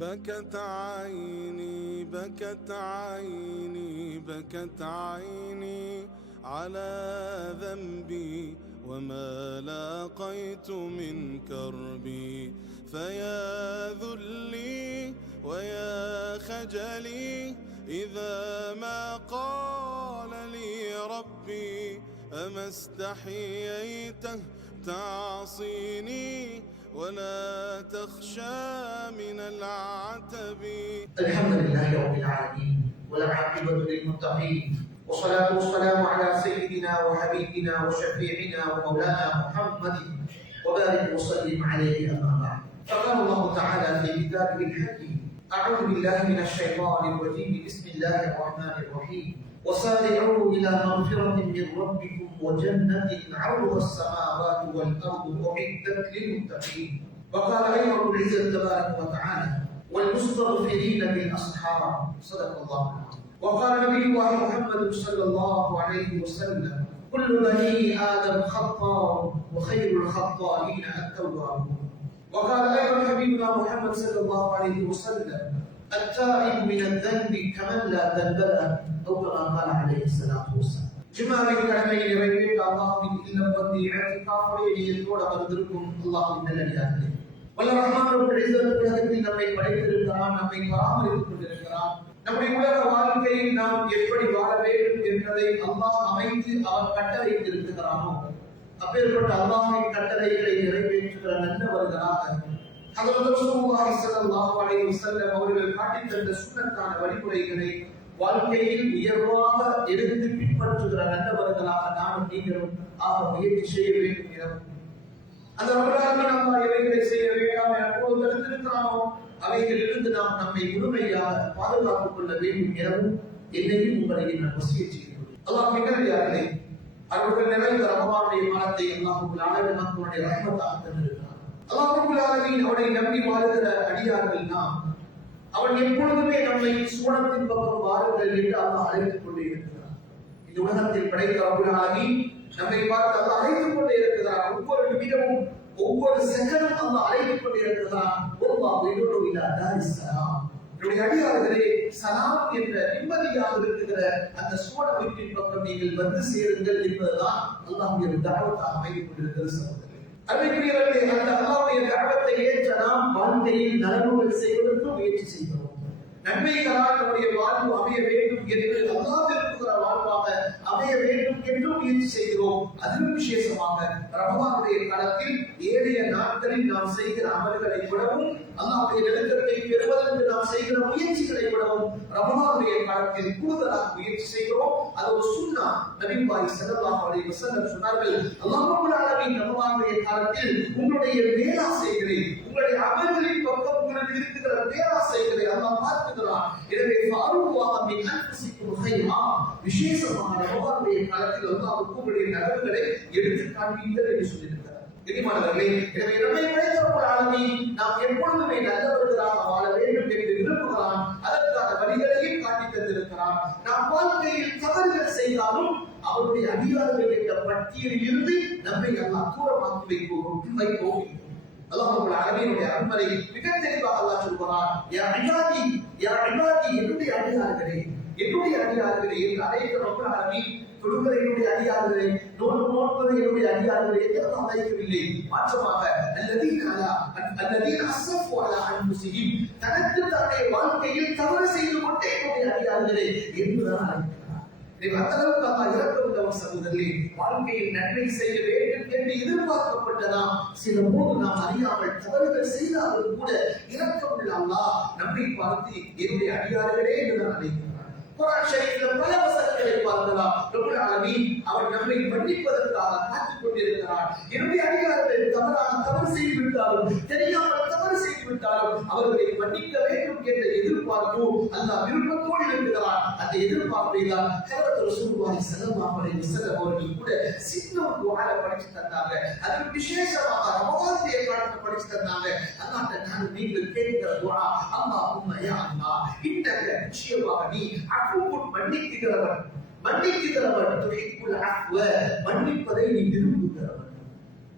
بكت عيني بكت عيني بكت عيني على ذنبي وما لاقيت من كربي، فيا ذلي ويا خجلي إذا ما قال لي ربي أما استحييت تعصيني ولا تخشى من العتب. الحمد لله رب العالمين والعاقبة للمتقين، والصلاة والسلام على سيدنا وحبيبنا وشفيعنا ومولانا محمد وبارك وسلم عليه. أما بعد، فقال الله تعالى في كتابه الحكيم: أعوذ بالله من الشيطان الرجيم، بسم الله الرحمن الرحيم: وسارعوا إلى مغفرة من ربكم وجنة عرضها السماوات والأرض أعدت للمتقين. وقال أيضا رب العزة تبارك وتعالى: والمستغفرين بالأسحار. صدق الله العظيم. وقال نبي الله محمد صلى الله عليه وسلم: كل بني آدم خطاء وخير الخطائين التوابون. وقال أيضا حبيبنا محمد صلى الله عليه وسلم: التائب من الذنب كمن لا ذنب له، أو كما قال عليه الصلاة والسلام. ஜும்மாவின் கடமையை நிறைவேற்ற அல்லாஹ்வின் இல்லம் வந்து இஅ்திகாஃபுடைய நியத்தோடு அமர்ந்திருக்கும் அல்லாஹ்வின் நல்லடியார்களே, வல்ல ரஹ்மான் ரப்பல் இஸ்ஸத் உலகத்தில் நம்மை படைத்திருக்கிறான், நம்மை பராமரித்துக் கொண்டிருக்கிறான். நம்முடைய உலக வாழ்க்கையில் நாம் எப்படி வாழ வேண்டும் என்பதை அல்லாஹ் அமைத்து அவன் கட்டளையிட்டிருக்கிறானோ அப்பேற்பட்ட அல்லாஹ்வின் கட்டளைகளை நிறைவேற்றுகிற நல்லவர்களாக ஹஜ்ரத் ரசூலுல்லாஹி ஸல்லல்லாஹு அலைஹி வஸல்லம் அவர்கள் காட்டித் தந்த சுன்னத்தான வழிமுறைகளை வாழ்க்கையில் உயர்வாக எடுத்து பின்பற்றுகிற நல்லவர்களாக நானும் நீங்களும் முயற்சி செய்ய வேண்டும் எனவும், அந்த நம்ம இவைகளை செய்ய வேண்டாம் எப்போது தடுத்திருக்கிறானோ அவைகளிலிருந்து நாம் நம்மை முழுமையாக பாதுகாத்துக் கொள்ள வேண்டும் எனவும் என்னையும் உங்களையும் நான் வசியச் செய்கிறோம். அல்லாஹ் மிகறியார்களே, அவர்கள் நிறைந்த ரமலானுடைய மாதத்தை அல்லாஹ்வுல் ஆலமீன் நமக்கு ரஹ்மத்தாக தந்திருக்கிறார். அல்லாஹ்வுல் ஆலமீன் அவனை நம்பி வாழ்கிற அடியார்கள் நாம், அவன் எப்பொழுதுமே நம்மை சூனத்தின் பக்கம் வாருங்கள் என்று அல்லாஹ் அழைத்துக் கொண்டே இருக்கிறார். இந்த உலகத்தில் படைத்த ரப்புல் ஆலமீன் நம்மை பார்த்து அல்லாஹ் அழைத்துக் கொண்டே இருக்கிறார். ஒவ்வொரு நிமிடமும் ஒவ்வொரு செகண்டும் அல்லாஹ் அழைத்துக் கொண்டே இருக்கிறார். என்னுடைய அடியார்களே, சலாம் என்ற நிம்மதியாக இருக்கிற அந்த சூன வீட்டின் பக்கம் நீங்கள் வந்து சேருங்கள் என்பதுதான் அல்லாஹ்வுடைய தஅவத்தாக அமைத்துக் கொண்டிருக்கிறது. சகோதரர்களே, அன்பிற்குரியவர்களே, அந்த அல்லாஹ்வுடைய தஅவத்தை ஏற்ற நாம் வாழ்க்கையில் நலவுகள் செய்வதற்கு முயற்சி செய்கிறோம். நன்மைகளால் நம்முடைய வாழ்வு அமைய வேண்டும் என்று அல்லாஹ் விரும்புகிற வாழ்வாக அமைய வேண்டும் என்று முயற்சி செய்கிறோம். அதிலும் விசேஷமாக ரமலானுடைய காலத்தில் ஏழைய நாட்களில் நாம் செய்கிற அமல்களை விடவும், அல்லாஹ்வுடைய நெருக்கத்தை பெறுவதற்கு நாம் செய்கிற முயற்சிகளை விடவும் ரமலானுடைய காலத்தில் கூடுதலாக முயற்சி செய்கிறோம். அது ஒரு சுன்னா. நபிகள் ஸல்லல்லாஹு அலைஹி வஸல்லம் சொன்னார்கள், அல்லாஹ் ரப்பல் ஆலமீன் ரமலானுடைய காலத்தில் உங்களுடைய பேராசைகளை, உங்களுடைய அமல்களின் பக்கம் உங்களுக்கு இருக்கிற பேராசைகளை அல்லாஹ் பார்க்கிறான். எனவே ஃபாரூவாக மின் அன்ஃபுசிக்கும் கைமா, விசேஷமாக ரமலானுடைய காலத்தில் அல்லாஹ் உங்களுடைய நலவுகளை எடுத்து காண்பீர்கள் என்று சொல்லியிருக்கிறார். கண்ணியமானவர்களே, எனவே நம்மை படைத்த ரப்பல் ஆலமீன் நாம் எப்பொழுதுமே நல்லவர்களாக வாழ வேண்டும் என்று விரும்புகிறான். அதற்கான வழிகளையும் காட்டித் தந்திருக்கிறான். நாம் வாழ்க்கையில் தவறுகள் செய்தாலும் அவருடைய அடியார்கள் என்ற பட்டியலில் இருந்து நம்மை அல்லாஹ் தூரமாக்கி வைப்போம். அல்லாஹ் ரப்பல் ஆலமீனுடைய அன்பரை மிக தெளிவாக அல்லாஹ் சொல்கிறான், யா இபாதி யா இபாதி, என்னுடைய அடியார்களே என்னுடைய அடியார்களே என்று அழைத்த ரப்பல் ஆலமீன் தொழுகையுடைய அடியார்களே, நோன்புதை என்னுடைய அடியார்களே என்று அழைக்கவில்லை. மாற்றமாக அல்லதீன அஸ்ஸஃபு அலா அன்ஃபுஸிஹிம், தனக்கு தானே வாழ்க்கையில் தவறு செய்து கொண்டே என்னுடைய அடியார்களே என்றுதான் அழைக்கிறார். அந்தளவுக்கு அல்லாஹ் இரக்கமுள்ளவர். சகோதரர்களே, வாழ்க்கையில் நன்மை செய்ய வேண்டும் என்று எதிர்பார்க்கப்பட்டதாம் சில போது நாம் அறியாமல் தவறுகள் செய்தாலும் கூட இரக்கமுள்ள அல்லாஹ் நம்மை பார்த்து என்னுடைய அடியார்களே என்றுதான் அழைக்கிறார். குர்ஆன் ஷரீஃபில் பல வசனங்களை பார்க்கலாம். ரப்பல் ஆலமீன் அவர் நம்மை மன்னிப்பதற்காக காத்துக் கொண்டிருக்கிறார். என்னுடைய அடியார்கள் தவறு செய்து விட்டாலும், தெரியாமல் தவறு செய்து விட்டாலும் அவர்களை மன்னிக்க வேண்டும் என்ற எதிர்பார்ப்பு அல்லாஹ் விருப்பத்தோடு இருக்கிறார். அந்த எதிர்பார்ப்பை தான் ஹஜ்ரத் ரசூலுல்லாஹி ஸல்லல்லாஹு அலைஹி வஸல்லம் அவர்கள் கூட சின்ன ஒரு துஆவை படிச்சு தந்தாங்க. அது விசேஷமாக ரமலானுடைய காலத்துல படிச்சு தந்தாங்க. அல்லாஹ்ட்ட நான் நீங்கள் கேட்கிற துஆ, அல்லாஹும்ம யா அல்லாஹ் இன்னக நிச்சயமாக நீ மன்னிக்கிறவன் துஹிப்புல் அஃவ, மன்னிப்பதை நீ விரும்புகிறவன்.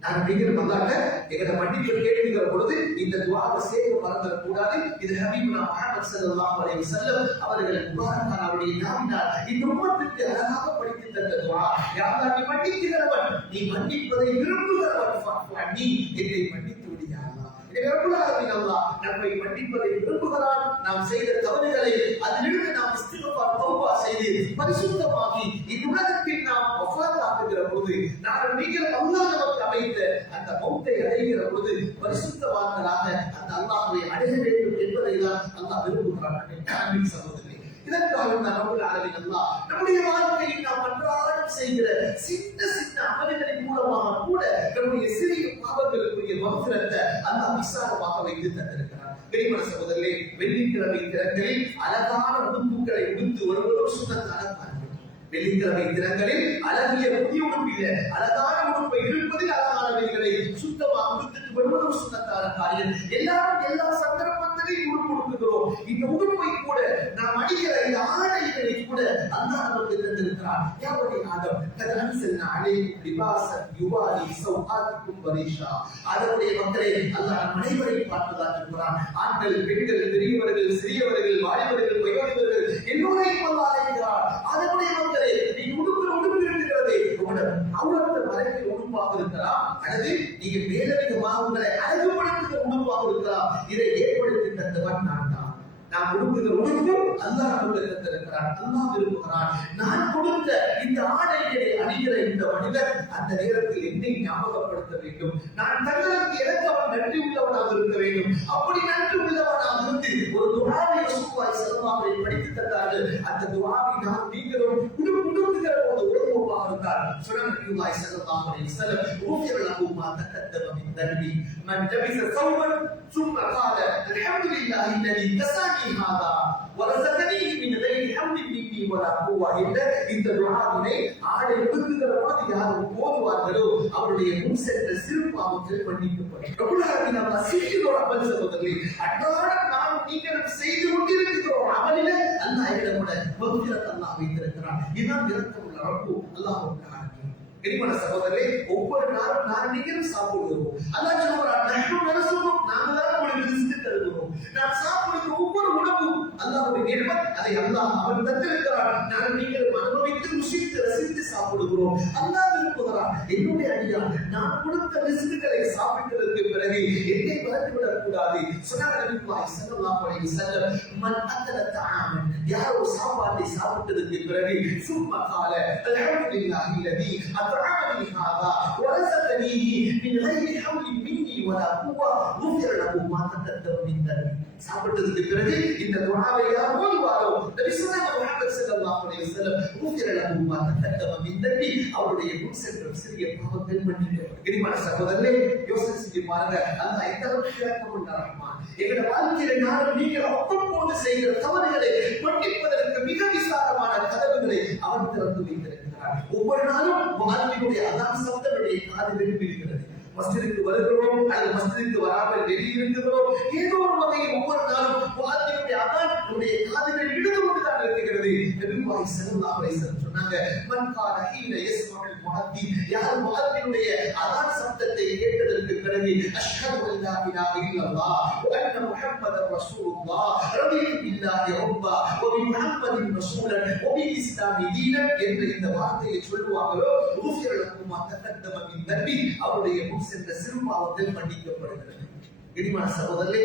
நான் நீங்களும் அல்லாஹ்ட்ட எங்களை மன்னிப்பு கேட்கிற பொழுது இந்த துஆவை சேர்த்து மறந்துட கூடாது. இது ஹபீபுனா முஹம்மது ஸல்லல்லாஹு அலைஹி வஸல்லம் அவர்கள் முபாரக்கான அவருடைய நாவினால் இந்த உம்மத்துக்கு அழகாக படித்து தந்த துஆ. யா அல்லாஹ், நீ மன்னிக்கிறவன், நீ மன்னிப்பதை விரும்புகிறவன், நீ என்னை மன்னித்து விடு யா அல்லாஹ். நம்மை மன்னிப்பதை விரும்புகிறான். நாம் செய்த தவறுகளை அதிலிருந்து நாம் இஸ்திக்ஃபார் தௌபா செய்து பரிசுத்தமாகி இவ்வுலகத்தில் நாம் வஃபாத் ஆகுகிற பொழுது நாம் நீங்கள் அல்லாஹ் நமக்கு அமைத்த அந்த மௌத்தை அடைகிற பொழுது பரிசுத்தவான்களாக அந்த அல்லாஹ்வை அடைய வேண்டும் என்பதை தான் அல்லாஹ் விரும்புகிறான். அன்பின் சகோதரர்களே, இதற்காக நம்முடைய அளவில் அல்லாஹ் நம்முடைய வாழ்க்கையில் நாம் அன்றாடம் செய்கிற சின்ன சின்ன அமல்களின் மூலமாக கூட நம்முடைய சிறிய பாவங்களுக்குரிய மஃபிரத்தை அல்லாஹ் விசாலமாக வைத்து தந்திருக்கிறார். பெரியமான சகோதரர்களே, வெள்ளிக்கிழமை தினங்களில் அழகான உடுப்புகளை உடுத்து வருவதும் சுண்ணத்தான காரியம். வெள்ளிக்கிழமை தினங்களில் அழகிய புதிய உடுப்பில அழகான உடுப்பை இருப்பதில் அழகானவைகளை சுத்தமாக உடுத்துட்டு வருவதும் சுண்ணத்தான காரியம். எல்லாரும் எல்லா சந்தர்ப்பத்திலையும் உடுப்பு உடுத்துகிறோம். இந்த உடுப்பை கூட நாம் அணிகிற இந்த ஆடைகளை கூட அல்லாஹ் நமக்கு தந்திருக்கிறார். யாவரை ஆதம் தன்சல்னா அலைக்கும் லிபாஸன் யுவாரி சௌஆத்திக்கும் வரிஷா. அதனுடைய மக்களே, அல்லாஹ் நம் அனைவரையும் பார்த்துதான் இருக்கிறான். ஆண்கள், பெண்கள், பெரியவர்கள், சிறியவர்கள், வாலிபர்கள், வயோதிபர்கள் எல்லோரையும் அல்லாஹ் அழைக்கிறார். அதனுடைய மக்களே, நீ உடுப்பு இருக்கிறதே உங்களோட அவுரத்தை மறைக்கிற உடுப்பாக இருக்கலாம், அல்லது நீங்க மேலதிகமாக உங்களை அழகுபடுத்துகிற உடுப்பாக இருக்கலாம். இதை ஏற்படுத்தி தந்தவன் நான் தான். நான் கொடுக்கிற உடுப்பு அல்லாஹ் நமக்கு தந்திருக்கிறான். அல்லாஹ் விரும்புகிறான். நான் கொடுத்த இந்த ஆடைகளை அணிகிற இந்த மனிதர் அந்த நேரத்தில் என்னை ஞாபகப்படுத்த வேண்டும். நான் தங்களுக்கு எனக்கு அவன் நன்றி உள்ளவனாக இருக்க வேண்டும். அப்படி நன்றி உள்ளவனாக இருந்து ஒரு துஆவை ரசூலுல்லாஹி ஸல்லல்லாஹு அலைஹி வஸல்லம் படித்து தந்தார்கள். அந்த துஆவை நாம் நீங்களும் உடுப்புகிற போது உடுப்பாக இருந்தால் சொன்னாங்க ரசூலுல்லாஹி ஸல்லல்லாஹு அலைஹி வஸல்லம், "ஊஃபிர லஹு மா தகத்தம மின் தன்பி மன் லபிஸ ஸௌபன் ثم قال الحمد لله الذي كساني هذا ورزقني من غير حمد مني ولا قوة." இந்த துஆவினை ஆடை உடுத்துகிற போது யார் ஓதுவார்களோ அவருடைய முன் சென்ற சிறு பாவங்கள் மன்னிக்கப்படும். ரப்பல் நம்ம செய்கிறோம் அமல் சகோதரர்களே, அன்றாடம் நாம் நீங்கள் செய்து கொண்டிருக்கிறோம் அமலில அல்லாஹ் நம்முடைய மக்ஃபிரத் அல்லாஹ் வைத்திருக்கிறான். இதுதான் இரக்கமுள்ள ரப்பு அல்லாஹ். பெரியமான சகோதரர்களே, ஒவ்வொரு நாளும் நான் நீங்களும் சாப்பிடுகிறோம். அல்லாஹ் சொல்றான், நஹ்னு நரசுக்கும், நாங்கள் தான் உங்களுக்கு ரிஸ்க் தருகிறோம். நாம் சாப்பிடுகிற ஒவ்வொரு உணவும் அல்லாஹ்வுடைய நியமத். அதை அல்லாஹ் அவன் தந்திருக்கிறான். நான் நீங்கள் அனுபவித்து ருசித்து ரசித்து சாப்பிடுகிறோம். அல்லாஹ் விரும்புகிறான், என்னுடைய அடியான் நான் கொடுத்த ரிஸ்க்குகளை சாப்பிட்டதற்கு பிறகு என்னை மறந்துவிடக் கூடாது. சொன்னாங்க நபியுல்லாஹி ஸல்லல்லாஹு அலைஹி வஸல்லம், மன் அக்கல தஆமன், யாரோ சாப்பாட்டை சாப்பிட்டதற்கு பிறகு சும்மா கால அல்ஹம்துலில்லாஹி அல்லதி அத்அமனி ஹாதா வரஸகனீஹி மின் கைரி ஹவ்லி மின்னி வலா குவா குஃபிர லஹு மா தகத்தம மின் தன்பி. சாப்பிட்டதுக்கு பிறகு இந்த துஆவை யார் ஓதுவாரோ நபி முஹம்மது ஸல்லல்லாஹு அலைஹி வஸல்லம் குஃபிர லஹு மா தகத்தம மின் தன்பி, அவருடைய முன் சென்ற சிறிய பாவங்கள் மன்னிக்கப்படும். பெரியமான சகோதரர்களே, யோசனை செஞ்சு பாருங்க, அல்லாஹ் எந்த அளவுக்கு இரக்கமுள்ள ரஹ்மான். எங்களுடைய வாழ்க்கையில நானும் நீங்கள் அவ்வப்போது செய்கிற தவறுகளை மன்னிப்பதற்கு மிக விசாலமான கதவுகளை அவன் திறந்து வைத்திருக்கிறார். ஒவ்வொரு நாளும் வாழ்க்கையுடைய அதான் சப்தனுடைய காதுகளில் இருக்கிறது. மஸ்ஜிதுக்கு வருகிறோம் அல்லது மஸ்ஜிதுக்கு வராமல் வெளியிருக்கிறோம், ஏதோ ஒரு வகையில் ஒவ்வொரு நாளும் வாழ்க்கையுடைய அதான் நம்முடைய காதுகளில் விழுந்து கொண்டுதான் இருக்கிறது. நபியுல்லாஹி ஸல்லல்லாஹு அலைஹி வஸல்லம் சொன்னாங்க, மன் கான ஹீன யஸ்மஉல் முஅத்தின், யார் முஅத்தினுடைய அதான் சப்தத்தை கேட்டதற்கு பிறகு அஷ்ஹது அல்லா இலாஹ இல்லல்லாஹ் வ அன்ன முஹம்மதர் ரசூலுல்லாஹ் ரலிது பில்லாஹி ரப்பா வ பி முஹம்மதின் ரசூலன் வ பி இஸ்லாமி தீனன் என்ற இந்த வார்த்தையை சொல்லுவாங்களோ, ஊஃபிர லஹு மா தகத்தம மின் தன்பி, அவருடைய சென்ற சிறு பாவத்தில் மன்னிக்கப்படுகிறது. இனிமான சகோதரர்களே,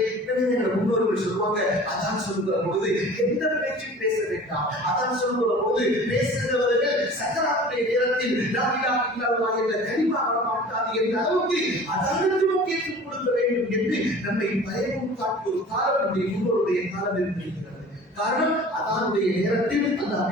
எங்கள் முன்னோர்கள் சொல்லுவாங்க, அதான் சொல்லுகிற பொழுது எந்த பேச்சும் பேச வேண்டாம். அதான் சொல்லுகிற பொழுது பேசுகிறவர்கள் சக்கராத்துடைய நேரத்தில் லா இலாஹ இல்லல்லாஹ் என்ற கலிமா வர மாட்டாது என்ற அளவுக்கு அதற்கு முக்கியத்துவம் கொடுக்க வேண்டும் என்று நம்மை பயமும் காட்டிய ஒரு காலம் நம்முடைய முன்னோருடைய காலம் இருந்திருக்கிறது. காரணம், அதனுடைய நேரத்தில் அல்லாஹ்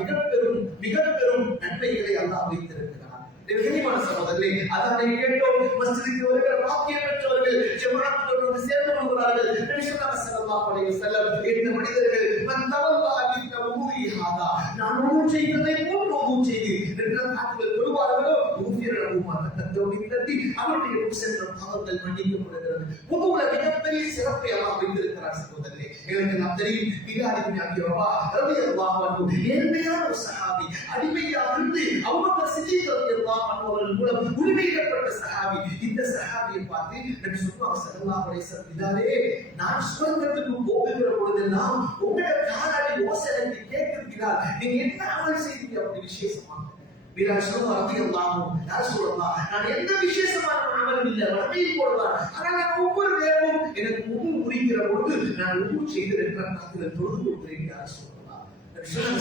மிக பெரும் நன்மைகளை அல்லாஹ் வைத்திருக்கிறார். கண்ணியமான சகோதரர்களே, அதனை கேட்டோம், மஸ்ஜிதுக்கு வருகிற பாக்கியம் பெற்றவர்கள் ஜமாஅத்துடன் சேர்ந்து கொள்கிறார்கள். நபி ஸல்லல்லாஹு அலைஹி வஸல்லம் இந்த மனிதர்கள் மன் தவல்லா பிக்க உமூரி ஹாதா, நான் உமூர் செய்ததை போன்று உமூர் செய்து ரக்காத்துகள் தொழுவார்களோ ஊஃபிர லஹு மா தகத்தம மின் தன்பி, அவருடைய சென்ற பாவங்கள் மன்னிக்கப்படுகிறது. உமூர்ல மிகப்பெரிய சிறப்பை அல்லாஹ் வைத்திருக்கிறார். சகோதரர்களே, எங்களுக்கு நாம் தெரியும் பிலால் இப்னு அபி ரவாஹ் ரலியல்லாஹு அன்ஹு ஏழ்மையான ஒரு சஹாபி, அடிமையாக இருந்து அபூபக்கர் சித்திக் ரலியல்லாஹு அன்ஹு அவர்கள் மூலம் உரிமையிடப்பட்ட சஹாபி. இந்த சஹாபியை பார்த்து நபி ஸல்லல்லாஹு அலைஹி வஸல்லம், பிலாலே, நான் சுவர்க்கத்துக்கு போகிற பொழுதெல்லாம் உங்களோட காலாடி ஓசை எனக்கு கேட்குது பிலால், நீங்க என்ன அமல் செய்தீங்க அப்படி விசேஷமாக? பிலால் சொல்லுவார் ரலியல்லாஹு அன்ஹு, யா ரசூலல்லாஹ், நான் எந்த விசேஷமான அமலும் இல்லை, வகையில் போடுவார். ஆனால் நான் ஒவ்வொரு நேரமும் எனக்கு உணவு புரிகிற பொழுது நான் உணவு செய்து 2 ரக்காத்தில் தொழுது கொடுக்கிறேன் யா ரசூலல்லாஹ்.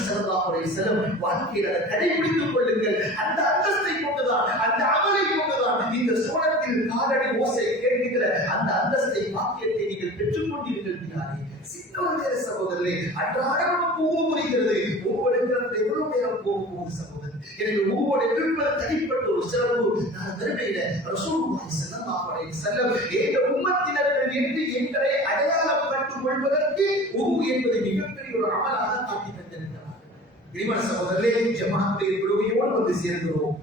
ஸல்லல்லாஹு அலைஹி வஸல்லம் வாழ்க்கையில் அதை கடைபிடித்துக் கொள்ளுங்கள். அந்த அந்தஸ்தை கொண்டுதான், அந்த அமலை கொண்டுதான் இந்த சோழத்தில் காலடி ஓசை கேட்கிற அந்த அந்தஸ்தை பாக்கியத்தை நீங்கள் பெற்றுக் கொண்டீர்கள் பிலாலே. சின்னவரே சகோதரரே, அன்றாடம் உணவு புரிகிறது, ஒவ்வொரு எவ்வளவு நேரம் போகும் சகோதரர். எனக்கு ஒவ்வொரு இருப்பது தனிப்பட்ட ஒரு சிறப்பு. நான் தருமையில ரசூலுல்லாஹி ஸல்லல்லாஹு அலைஹி வஸல்லம் இந்த உம்மத்தினர்கள் என்று எங்களை அடையாளம் கண்டுக் கொள்வதற்கு உது என்பது மிகப்பெரிய ஒரு அமலாக காட்டி தந்திருக்கிறார். இனிமேல் சகோதரர்களே, ஜமாத்துடைய தொழுகையோடு வந்து சேர்கிறோம்.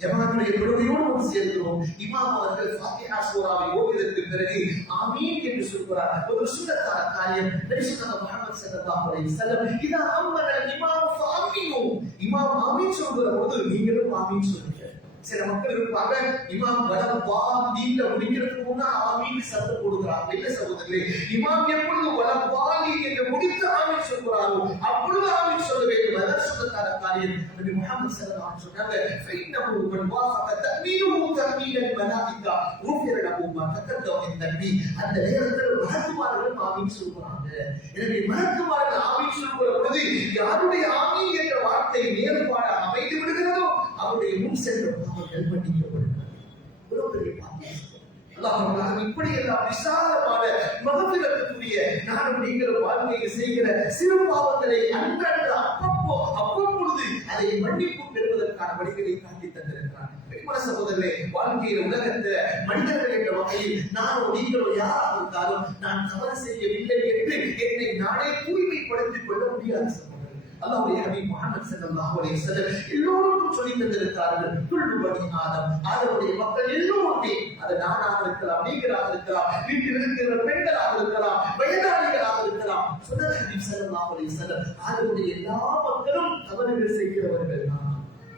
ஜமாத்துடைய தொழுகையோடு வந்து சேர்கிறோம். இமாம் அவர்கள் ஃபாத்திஹா சூராவை ஓதியதற்கு பிறகு ஆமீன் என்று சொல்கிறார். ஒரு சுன்னத்தான காரியம். நபி முஹம்மது ஸல்லல்லாஹு அலைஹி வஸல்லம், இதா அம்மன இமாம் ஃபஆமீனு, இமாம் ஆமீன் சொல்கிற போது நீங்களும் ஆமீன் சொல்லுங்க. சில மக்கள் இருப்பாங்க, இமாம் வலம் வாலில முடிக்கிறதுக்கு முன்னாடி ஆமீன் சத்தம் போடுகிறாங்க. இல்ல சகோதரர்களே, இமாம் எப்பொழுது வலம் வாலி என்று முடித்து ஆமீன் சொல்கிறாரோ அப்பொழுது ஆமீன் சொல்ல வேண்டும். அதான் சுன்னத்தான காரியம். நபி முஹம்மது ஸல்லல்லாஹு அலைஹி வஸல்லம் சொன்னாங்க, ஃபைன்னஹு மன் வாஃபக தஅமீனுஹு தஅமீனல் மலாயிகா குஃபிர லஹு மா தகத்தம மின் தன்பி. அந்த நேரத்தில் மலக்குமார்கள் ஆமீன் சொல்கிறாங்க. எனவே மலக்குமார்கள் ஆமீன் சொல்கிற பொழுது யாருடைய ஆமீன் என்ற வார்த்தை நேர்பாடாக அமைந்து விடுகிறதோ அவருடைய முன் சென்ற பாவங்கள் மன்னிக்கப்படுகிறது. இவ்வளவு பெரிய பாக்கியம். அல்லாஹ் இப்படி எல்லாம் விசாலமான மகத்துவத்துக்குரிய நானும் நீங்களும் வாழ்க்கையில் செய்கிற சிறு பாவங்களை அன்றன்று அவ்வப்பொழுது அதை மன்னிப்பு பெறுவதற்கான வழிகளை காட்டி தந்திருக்கிறார். சகோதரர்களே, வாழ்க்கையில் உலகத்தில் மனிதர்கள் என்ற வகையில் நானும் நீங்களும் யாராக இருந்தாலும் நான் தவறு செய்யவில்லை என்று என்னை நானே தூய்மைப்படுத்திக் கொள்ள முடியாது. அல்லாஹ்வுடைய ஹபீப் முஹம்மது ஸல்லல்லாஹு அலைஹி வஸல்லம் எல்லோருக்கும் சொல்லி தந்திருக்கிறார்கள். குல்லு பனி ஆதம், ஆதமுடைய மக்கள் எல்லோருமே, அது நானாக இருக்கலாம், நீங்களாக இருக்கலாம், வீட்டில் இருக்கிற பெண்களாக இருக்கலாம், வயதாளிகளாக இருக்கலாம், சொன்ன ஹபீப் ஸல்லல்லாஹு அலைஹி வஸல்லம், ஆதமுடைய எல்லா மக்களும் தவறுகள் செய்கிறவர்கள் தான்,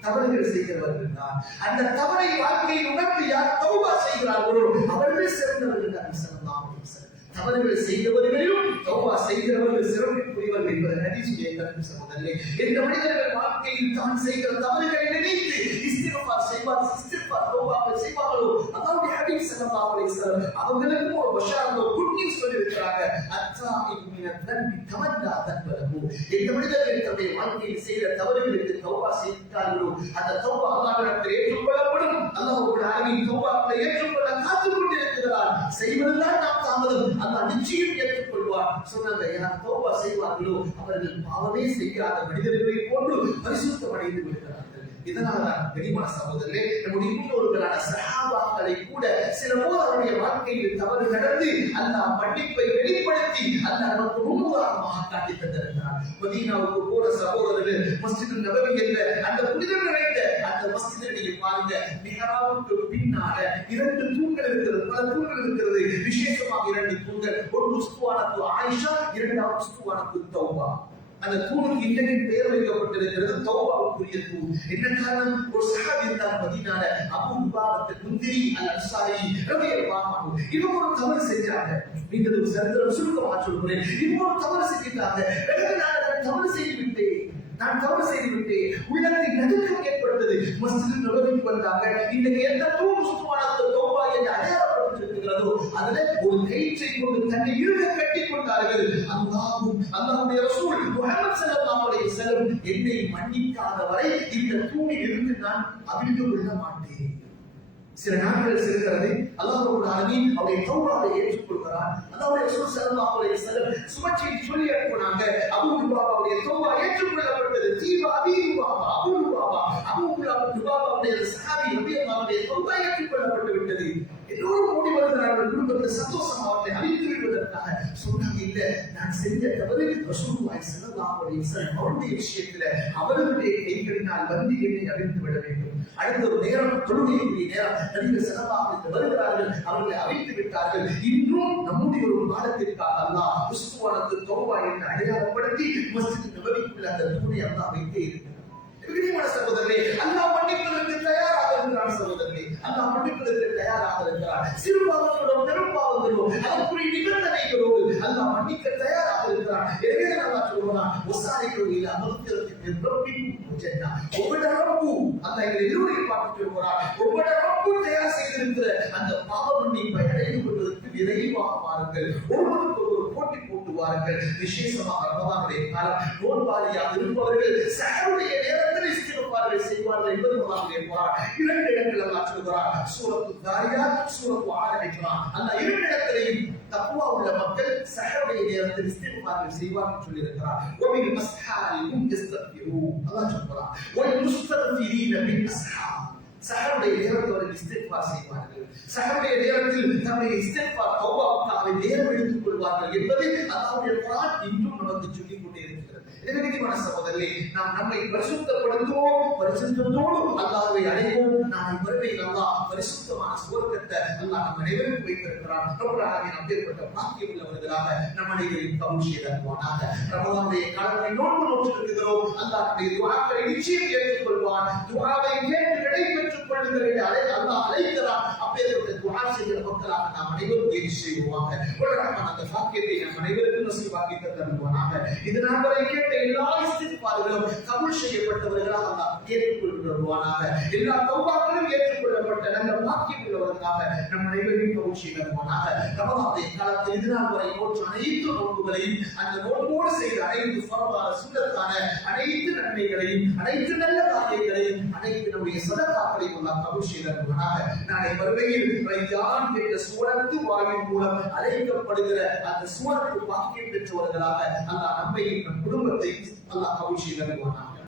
தவறுகள் செய்கிறவர்கள் தான். அந்த தவறை வாழ்க்கையில் உணர்ந்து யார் தௌபா செய்கிறார்களோ அவர்கள் சிறந்தவர்கள் தான். ஸல்லல்லாஹு அலைஹி வஸல்லம் தவறுகள் செய்தவர்களிலும் தௌபா செய்கிறவர்கள் சிறப்புக்குரியவர்கள் என்பது ஹதீஸுடைய கருத்து. சகோதரர்களே, இந்த மனிதர்கள் வாழ்க்கையில் தான் செய்கிற தவறுகளை நினைத்து இஸ்திக்ஃபார் செய்வார்கள், இஸ்திக்ஃபார் தௌபாக்கள் செய்வார்களோ அல்லாஹ்வுடைய ஹபீப் ஸல்லல்லாஹு அலைஹி வஸல்லம் அவர்களுக்கு ஒரு பஷாரத், ஒரு குட் நியூஸ் சொல்லி இருக்கிறாங்க. அத்தாஇபு மினத் தன்பி தமன்னா தன்பலஹு. இந்த மனிதர்கள் தன்னுடைய வாழ்க்கையில் செய்த தவறுகளுக்கு தௌபா செய்தார்களோ அந்த தௌபா அல்லாஹ்விடத்தில் ஏற்றுக்கொள்ளப்படும். அல்லாஹ்வுடைய ஆலமீன் தௌபாக்களை ஏற்றுக்கொள்ள காத்துக் கொண்டிருக்கிறார். செய்வதெல்லாம் நாம் தாமதம், அல்லாஹ் நிச்சயம் ஏற்றுக்கொள்வார். சொன்னாங்க, யார் தௌபா செய்வார்களோ அவர்கள் பாவமே செய்யாத மனிதர்களை போன்று பரிசுத்தம் அடைந்து விடுகிறார்கள். இதனால கனிமான சகோதரர்களே, நம்முடைய முன்னோர்களான சஹாபாக்களை கூட சில போது அவருடைய வாழ்க்கையில் தவறு நடந்து அல்லாஹ் மன்னிப்பை வெளிப்படுத்தி அல்லாஹ் நமக்கு முன்னுதாரணமாக காட்டி தந்திருக்கிறார். மதீனாவுக்கு போற சகோதரர்கள் மஸ்ஜிது நபவி என்ற அந்த புனிதம் நிறைந்த அந்த மஸ்ஜிதை நீங்க பாருங்க. மிஹ்ராபுக்கு பின்னால 2 தூண்கள் இருக்கிறது, பல தூண்கள் இருக்கிறது. விசேஷமாக 2 தூண்கள், ஒன்று உஸ்துவானத்து ஆயிஷா, இரண்டாவது உஸ்துவானத்து தௌபா. அந்த தூணுக்கு இன்றைக்கு பெயர் வைக்கப்பட்டிருக்கிறது தௌபாவுக்குரிய தூண். என்ன காரணம்? ஒரு சஹாபி இருந்தார் மதீனால, அபூ உபாபத் முந்திரி அல் அன்சாரி ரலியல்லாஹு அன்ஹு. இவங்க ஒரு தவறு செஞ்சாங்க. நீங்க ஒரு சரித்திரம் சுருக்கமாக சொல்றேன். இவங்க ஒரு தவறு செஞ்சிட்டாங்க. நான் தவறு செய்து விட்டேன். உள்ளத்தில் நடுக்கம் ஏற்பட்டது. மஸ்ஜித் நபவிக்கு வந்தாங்க. இன்னைக்கு எந்த தூண் உஸ்துவானத்து தௌபா என்று அடையாளப்படுத்திருக்கிறதோ அதுல ஒரு கயிற்றை கொண்டு தன்னை இறுக கட்டிக் கொண்டார்கள். அல்லாஹ்வுடைய ரசூல் முஹம்மது ஸல்லல்லாஹு அலைஹி வஸல்லம் என்னை மன்னிக்காத வரை இந்த தூணில் இருந்து நான் அவிழ்ந்து கொள்ள மாட்டேன். சில நாட்கள் செல்கிறது. அல்லாஹ்வுடைய ஆலமீன் அவருடைய தௌபாவை ஏற்றுக்கொள்கிறார். அல்லாஹ்வுடைய ரசூல் ஸல்லல்லாஹு அலைஹி வஸல்லம் சுமச்சி சொல்லி அனுப்புனாங்க. அபூ உபாபாவுடைய தௌபா ஏற்றுக்கொள்ளப்பட்டது. தீபா அபீ உபாபா, அபூ உபாபாவுடைய சஹாபி ரலியல்லாஹு தௌபா ஏற்றுக்கொள்ளப்பட்டு விட்டது. எல்லோரும் ஓடி வருகிறார்கள். குடும்பத்தை சந்தோஷம் அவர்களை அழித்து விடுவதற்காக சொன்னாங்க, இல்ல நான் செஞ்ச தவறு ரசூலுல்லாஹி ஸல்லல்லாஹு அலைஹி வஸல்லம் அவருடைய விஷயத்துல அவர்களுடைய கைகளினால் வந்து என்னை அழித்து விட வேண்டும். அடுத்த ஒரு நேரம், தொழுகைக்குரிய நேரம், நபிகள் ஸல்லல்லாஹு அலைஹி வஸல்லம் வருகிறார்கள். அவர்களை அழித்து விட்டார்கள். இன்றும் நம்முடைய ஒரு காலத்திற்காக அல்லாஹ் உஸ்துவானத்து தௌபா என்று அடையாளப்படுத்தி மஸ்ஜித் நபவிக்குள்ள அந்த தூணை அல்லாஹ் வைத்தே இருக்கிறார். சகோதரர்களே, அல்லாஹ் மன்னிப்பதற்கு தயாராக இருக்கிறான். சகோதரர்களே, அல்லாஹ் மன்னிப்பதற்கு தயாராக இருக்கிறான். சிறு பாவங்களோடு பெரும் பாவங்களோடு அதற்குரிய நிபந்தனைகளோடு அல்லாஹ் மன்னிக்க தயாராக இருக்கிறான். எனவே அல்லாஹ் சொல்றான், "வஸாரிகு இலா மக்ஃபிரத்தின் ரப்பிக்கும் ஜன்னா." உங்களுடைய ரப்பு அல்லாஹ் எங்களை இருவரையும் பார்த்து சொல்றான், உங்களுடைய ரப்பு தயார் செய்திருக்கிற அந்த பாவ மன்னிப்பை அடைந்து கொள்வதற்கு விரைவாக வாருங்கள். ஒருவருக்கு ஒருவர் போட்டி போட்டு வாருங்கள். விசேஷமாக ரமதானுடைய காலம் நோன்பாளியாக இருப்பவர்கள் சஹருடைய நேரத்தில் இஸ்திக்ஃபார் செய்வார்கள் என்பது அல்லாஹ்வுடைய குர்ஆன். இரண்டு இடங்கள் அல்லாஹ் சொல்கிறார், சூரத்து தாரியாத், சூரத்து ஆல இம்ரான். அந்த இரண்டு இடத்திலேயும் தக்வா உள்ள மக்கள் சஹருடைய நேரத்தில் இஸ்திக்ஃபார் செய்வார்கள் சொல்லி இருக்கிறார். வபில் அஸ்ஹாரிஹும் யஸ்தக்பிரூன். அல்லாஹ் சொல்கிறார், வல் முஸ்தக்பிரீன பில் அஸ்ஹார். சஹருடைய நேரத்தில் அவர்கள் இஸ்திக்ஃபார் செய்வார்கள். சஹருடைய நேரத்தில் தம்முடைய இஸ்திக்ஃபார் தௌபாவுக்காக நேரம் எடுத்துக் கொள்வார்கள் என்பது அல்லாஹ்வுடைய குர்ஆன் இன்றும் நமக்கு சொல்லிக் கொண்டே இருக்கிறது. எனவே சகோதரர்களே, நாம் நம்மை பரிசுத்தப்படுத்துவோம், பரிசுத்தத்தோடு அல்லாஹ்வை அடைவோம். நாளை மறுமையில் அல்லாஹ் பரிசுத்தமான சுவர்க்கத்தை அல்லாஹ் நம் அனைவருக்கும் வைத்திருக்கிறான். ரப்பல் ஆலமீன் அப்பேற்பட்ட பாக்கியம் உள்ளவர்களாக நம் அனைவரையும் கபூல் செய்வானாக. ரமலானுடைய காலத்தை நோன்பு நோற்றிருக்கிறோம். அல்லாஹ் நம்முடைய துஆக்களை நிச்சயம் ஏற்றுக்கொள்வான். துஆவை கேட்டு விடை பெற்றுக் கொள்ளுங்கள் அல்லாஹ் அழைக்கிறான். அப்பேற்பட்ட துஆ செய்கிற மக்களாக நாம் அனைவரும் முயற்சி செய்வோமாக. ரஹ்மான் அந்த பாக்கியத்தை நம் அனைவருக்கும் நசீபாக்கி தருவானாக. இது நாம் வரை கேட்ட எல்லா இஸ்திக்ஃபார்களும் கபூல் செய்யப்பட்டவர்களாக அல்லாஹ் ஏற்றுக்கொள்வானாக. எல்லா தௌபாக்களும் ஏற்றுக்கொள்ளப்பட்ட நல்ல பாக்கியம் உள்ளவர்களாக நம் அனைவரையும் கபூல் செய்வானாக. ரமலானுடைய காலத்தில் இது நாள் வரை நோற்ற அனைத்து நோன்புகளையும் அந்த நோன்போடு செய்த அனைத்து ஃபர்தான சுன்னத்தான அனைத்து நன்மைகளையும் அனைத்து நல்ல காரியங்களையும் அனைத்து நம்முடைய சதகாக்களையும் அல்லாஹ் கபூல் செய்வானாக. நாளை மறுமையில் ரையான் என்ற சூரத்து வாயின் மூலம் அழைக்கப்படுகிற அந்த சூரத்து பாக்கியம் பெற்றவர்களாக அல்லாஹ் நம்மையும் நம் குடும்பத்தை அல்லாஹ் கபூல் செய்வானாக.